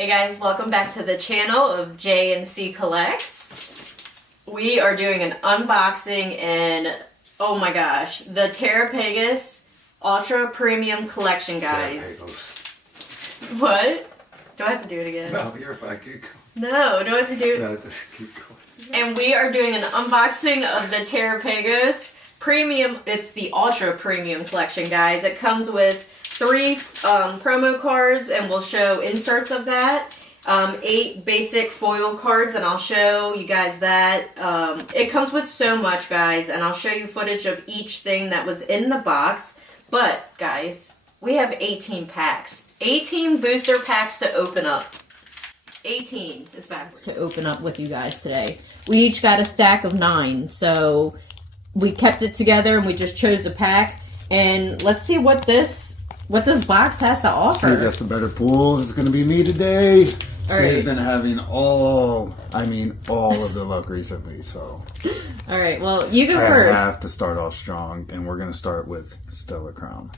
Hey guys, welcome back to the channel of J&C Collects. We are doing an unboxing and oh my gosh, the Terapagos Ultra Premium Collection, guys. Terapagos. What? Do I have to do it again? No, you're fine. Keep going. No, do I have to do it? No, just keep going. And we are doing an unboxing of the Terapagos Premium. It's the Ultra Premium Collection, guys. It comes with 3 promo cards, and we'll show inserts of that. 8 basic foil cards, and I'll show you guys that. It comes with so much, guys, and I'll show you footage of each thing that was in the box. But, guys, we have 18 packs. 18 booster packs to open up. 18 is back to open up with you guys today. We each got a stack of 9, so we kept it together and we just chose a pack. And let's see what this box has to offer. See, that's the better pools. It's going to be me today. She's been having all of the luck recently, so. All right, well, you go first. I have to start off strong, and we're going to start with Stellar Crown.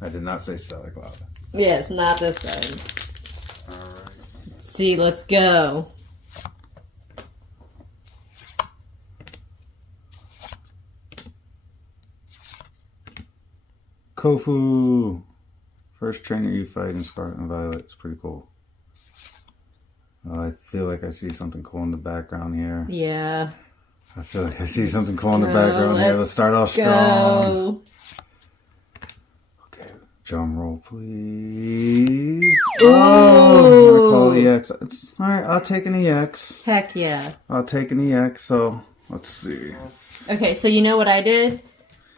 I did not say Stellar Cloud. Yes, not this time. All right. Let's see, let's go. Kofu. First trainer you fight in Scarlet and Violet. It's pretty cool. I feel like I see something cool in the background here. Yeah. I feel like I see something cool in the background here. Let's start off strong. Okay, drum roll, please. Ooh. Oh, I call EX. It's all right. I'll take an EX. Heck yeah. I'll take an EX. So let's see. Okay, so you know what I did?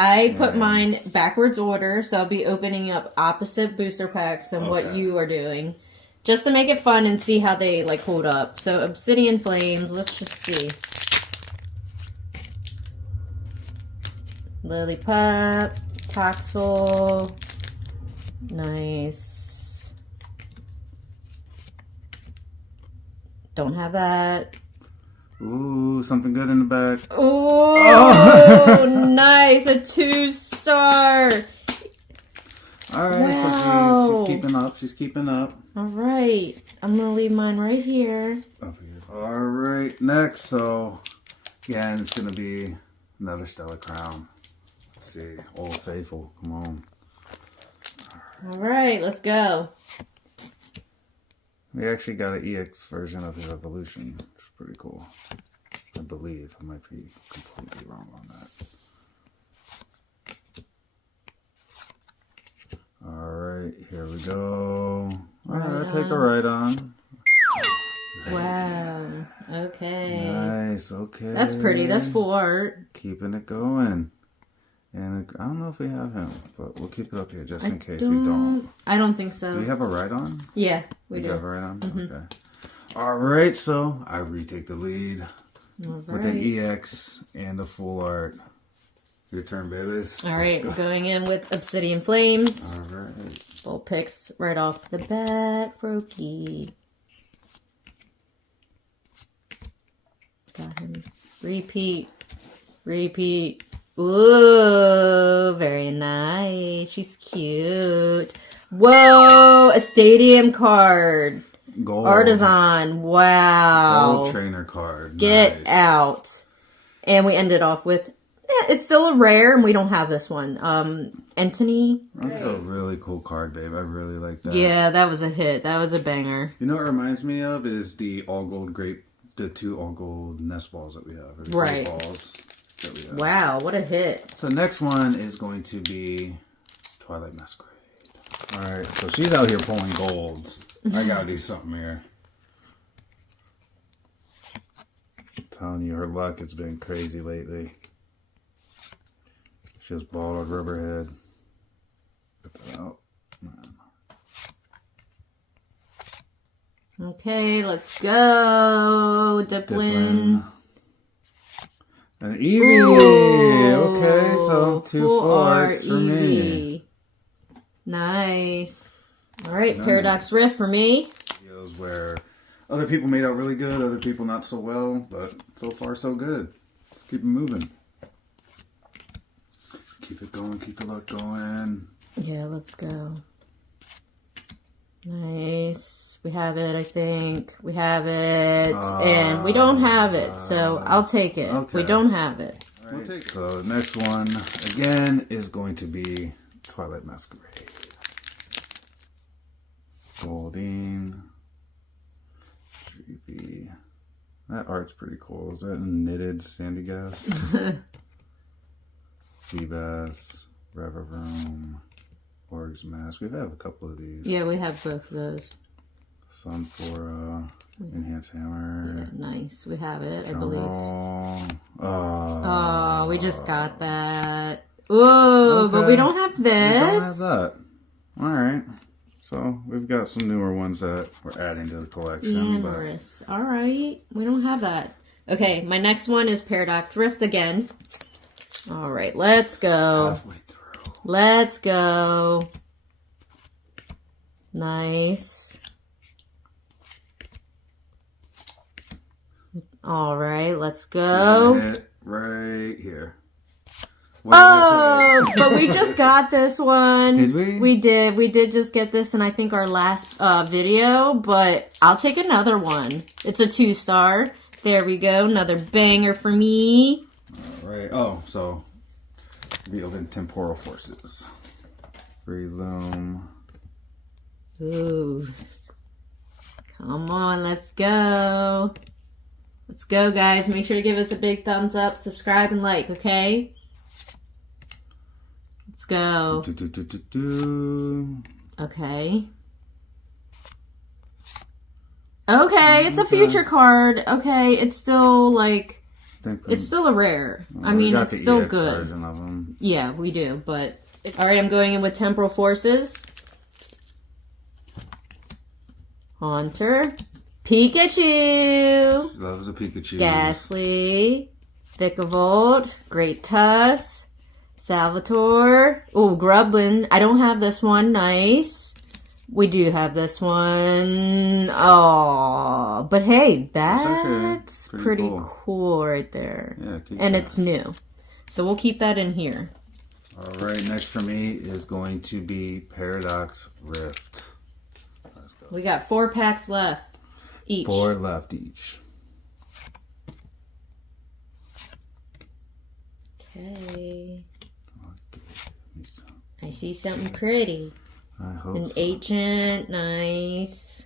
I put mine backwards order, so I'll be opening up opposite booster packs than what you are doing. Just to make it fun and see how they, like, hold up. So, Obsidian Flames, let's just see. Lillipup, Toxel, nice. Don't have that. Ooh, something good in the back. Ooh, oh, nice, a 2-star. All right, wow. So she's keeping up. She's keeping up. All right, I'm gonna leave mine right here. Over here. All right, next. So, yeah, and it's gonna be another Stellar Crown. Let's see, Old Faithful. Come on. All right, let's go. We actually got an EX version of his Evolution, which is pretty cool. I believe. I might be completely wrong on that. Alright, here we go. Alright, take a right on. Wow. Okay. Nice, okay. That's pretty. That's full art. Keeping it going. And I don't know if we have him, but we'll keep it up here just in case we don't. I don't think so. Do we have a right on? Yeah, we do. You have a right on? Okay. Alright, so I retake the lead with an EX and a full art. Your turn, babies. All right, going in with Obsidian Flames. All right. Full picks right off the bat. Froakie. Got him. Repeat. Repeat. Ooh, very nice. She's cute. Whoa, a stadium card. Gold. Artisan. Wow. Gold trainer card. Get nice. out. And we ended off with, it's still a rare, and we don't have this one. Antony. That's a really cool card, babe. I really like that. Yeah, that was a hit. That was a banger. You know what it reminds me of is the all gold the 2 all gold nest balls that we have. Or the right. Balls that we have. Wow, what a hit. So next one is going to be Twilight Masquerade. Alright, so she's out here pulling golds. I gotta do something here. I'm telling you, her luck has been crazy lately. She has balled rubberhead. Put that out. Man. Okay, let's go. Diplin. An Eevee. Okay, so 2 full arts for me. Nice. All right, nice. Paradox Rift for me. Videos where other people made out really good, other people not so well, but so far so good. Let's keep it moving. Keep it going, keep the luck going. Yeah, let's go. Nice. We have it, I think. We have it. And we don't have it, so I'll take it. Okay. We don't have it. Right. So the next one, again, is going to be Twilight Masquerade. Goldine. Creepy. That art's pretty cool. Is that knitted Sandy Gas? Feebas, Reverum, Org's Mask. We have a couple of these. Yeah, we have both of those. Sunflora, Enhanced Hammer. Yeah, nice. We have it, I Drum believe. Roll. Oh, we just got that. Ooh, but we don't have this. We don't have that. Alright. So, we've got some newer ones that we're adding to the collection. Generous. Alright, we don't have that. Okay, my next one is Paradox Rift again. Alright, let's go. Halfway through. Let's go. Nice. Alright, let's go. Hit right here. Oh, but we just got this one. Did we? We did. We did just get this in, I think, our last video, but I'll take another one. It's a 2-star. There we go. Another banger for me. Alright. Oh, so wielding temporal forces. Reloom. Ooh. Come on, let's go. Let's go, guys. Make sure to give us a big thumbs up, subscribe, and like, okay? Let's go. Okay. Okay, it's a future card. Okay, it's still like, it's still a rare. I mean, it's still good. Version of them. Yeah, we do, but... Alright, I'm going in with Temporal Forces. Haunter. Pikachu! Loves a Pikachu. Ghastly. Vikavolt. Great Tusk. Salvatore. Oh, Grublin. I don't have this one. Nice. We do have this one. Oh, but hey, that's pretty cool right there. Yeah, and it's new. So we'll keep that in here. Alright, next for me is going to be Paradox Rift. Let's go. We got 4 packs left. Each. 4 left each. Okay. Okay. I see something pretty. I hope An so. agent, nice.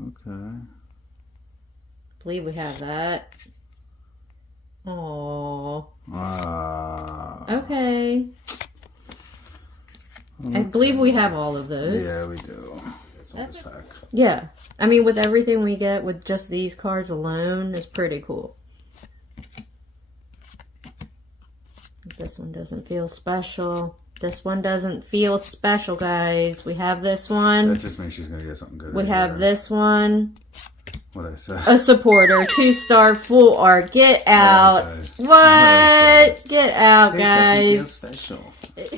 Okay. I believe we have that. Oh. Okay. I believe we have all of those. Yeah, we do. It's on this pack. Yeah. I mean, with everything we get with just these cards alone, it's pretty cool. This one doesn't feel special. This one doesn't feel special, guys. We have this one. That just means she's going to get something good. We have this one. What I said. A supporter, 2-star, full art. Get out. What? Get out, guys. It doesn't feel special.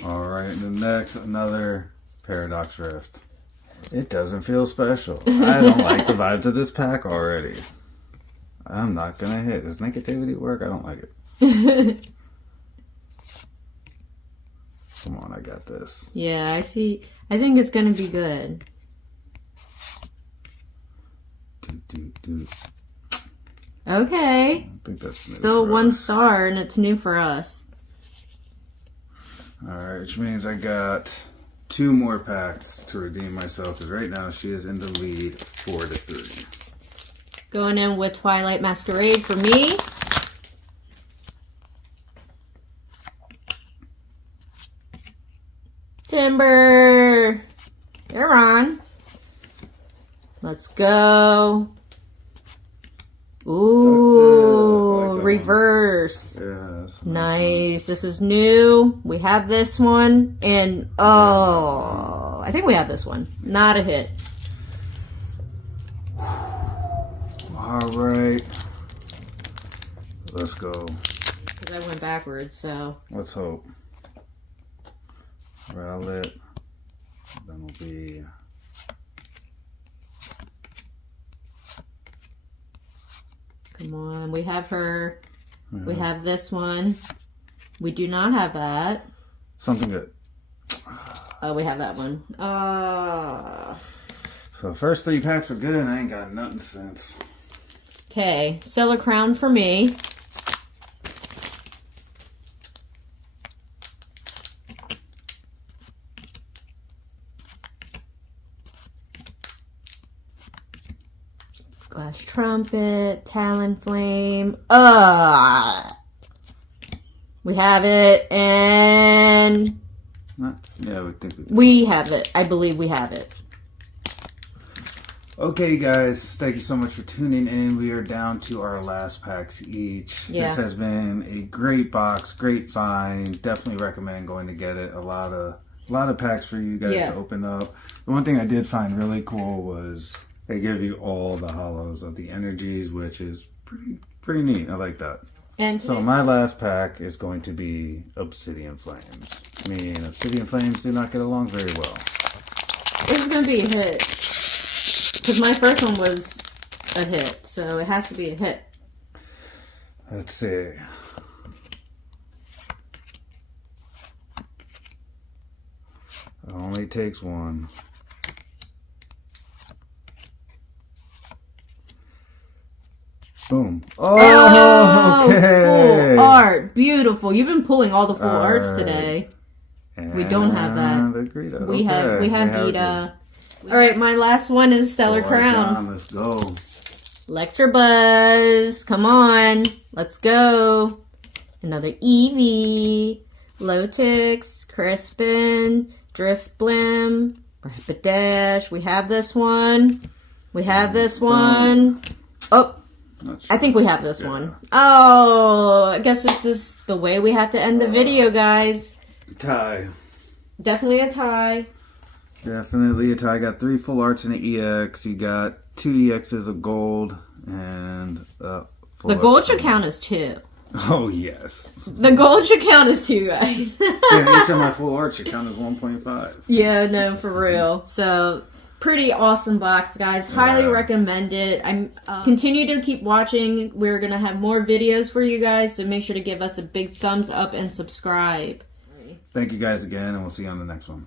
Alright, and the next, another Paradox Rift. It doesn't feel special. I don't like the vibes of this pack already. I'm not going to hit. Does negativity work? I don't like it. Come on, I got this. Yeah, I see. I think it's going to be good. Okay. I think that's new. Still 1 star, and it's new for us. Alright, which means I got 2 more packs to redeem myself, because right now she is in the lead 4-3. Going in with Twilight Masquerade for me. Timber. You're on. Let's go. Ooh, reverse. Yeah, nice. This is new. We have this one. And, oh, I think we have this one. Not a hit. Alright. Let's go. Because I went backwards, so. Let's hope. Rowlet. Then will be... Come on. We have her. Yeah. We have this one. We do not have that. Something good. Oh, we have that one. So first 3 packs were good, and I ain't got nothing since. Okay, Seller Crown for me. Glass Trumpet, Talonflame. We have it, and Yeah, we have it. I believe we have it. Okay, guys, thank you so much for tuning in. We are down to our last packs each. Yeah. This has been a great box, great find. Definitely recommend going to get it. A lot of packs for you guys to open up. The one thing I did find really cool was they give you all the hollows of the energies, which is pretty neat. I like that. And so my last pack is going to be Obsidian Flames. Me and Obsidian Flames do not get along very well. This is going to be a hit. Because my first one was a hit, so it has to be a hit. Let's see. It only takes one. Boom. Oh, okay. Full art. Beautiful. You've been pulling all the full arts today. And we don't have that. We have Vita. All right, my last one is Stellar Crown. John, let's go. Electabuzz. Come on. Let's go. Another Eevee. Lotix. Crispin. Drifblim. Rapidash. We have this one. We have this one. Oh. Sure. I think we have this one. Oh, I guess this is the way we have to end the video, guys. Tie. Definitely a tie. Definitely a tie. Got 3 full arts and an EX. You got 2 EXs of gold and the gold should count as 2. Oh yes. The gold should count as 2, guys. Yeah, each of my full arts should count as 1.5. Yeah, no, for real. So pretty awesome box, guys. Highly recommend it. I'm continue to keep watching. We're gonna have more videos for you guys, so make sure to give us a big thumbs up and subscribe. Thank you guys again, and we'll see you on the next one.